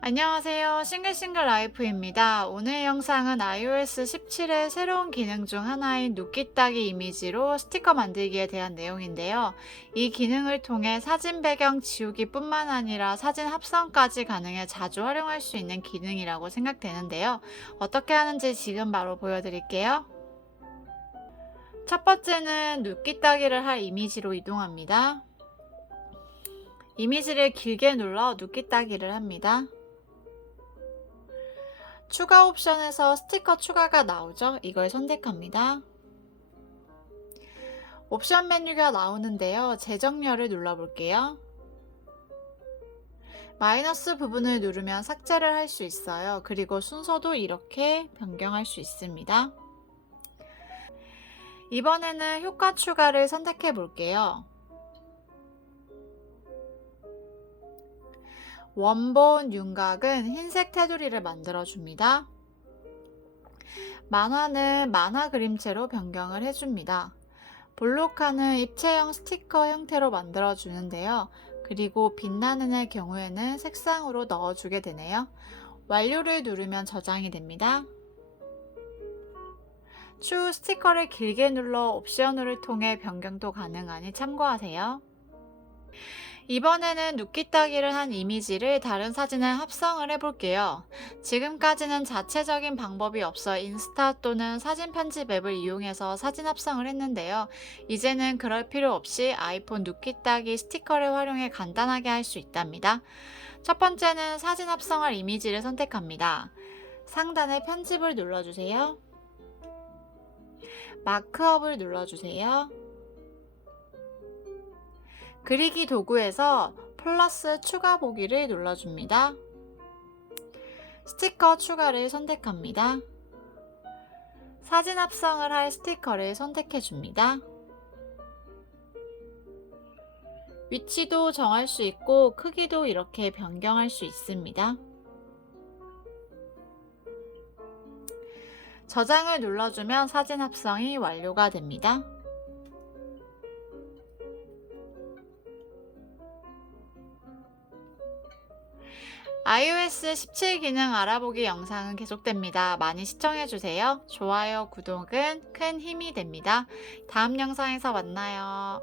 안녕하세요. 싱글싱글 라이프입니다. 오늘 영상은 iOS 17의 새로운 기능 중 하나인 눕기 따기 이미지로 스티커 만들기에 대한 내용인데요. 이 기능을 통해 사진 배경 지우기 뿐만 아니라 사진 합성까지 가능해 자주 활용할 수 있는 기능이라고 생각되는데요. 어떻게 하는지 지금 바로 보여드릴게요. 첫 번째는 눕기 따기를 할 이미지로 이동합니다. 이미지를 길게 눌러 눕기 따기를 합니다. 추가 옵션에서 스티커 추가가 나오죠? 이걸 선택합니다. 옵션 메뉴가 나오는데요. 재정렬을 눌러볼게요. 마이너스 부분을 누르면 삭제를 할 수 있어요. 그리고 순서도 이렇게 변경할 수 있습니다. 이번에는 효과 추가를 선택해 볼게요. 원본 윤곽은 흰색 테두리를 만들어 줍니다. 만화는 만화 그림체로 변경을 해줍니다. 볼록하는 입체형 스티커 형태로 만들어 주는데요. 그리고 빛나는 의 경우에는 색상으로 넣어주게 되네요. 완료를 누르면 저장이 됩니다. 추후 스티커를 길게 눌러 옵션을 통해 변경도 가능하니 참고하세요. 이번에는 눕기 따기를 한 이미지를 다른 사진에 합성을 해볼게요. 지금까지는 자체적인 방법이 없어 인스타 또는 사진 편집 앱을 이용해서 사진 합성을 했는데요. 이제는 그럴 필요 없이 아이폰 눕기 따기 스티커를 활용해 간단하게 할 수 있답니다. 첫 번째는 사진 합성할 이미지를 선택합니다. 상단에 편집을 눌러주세요. 마크업을 눌러주세요. 그리기 도구에서 플러스 추가 보기를 눌러줍니다. 스티커 추가를 선택합니다. 사진 합성을 할 스티커를 선택해 줍니다. 위치도 정할 수 있고 크기도 이렇게 변경할 수 있습니다. 저장을 눌러주면 사진 합성이 완료가 됩니다. iOS 17 기능 알아보기 영상은 계속됩니다. 많이 시청해주세요. 좋아요, 구독은 큰 힘이 됩니다. 다음 영상에서 만나요.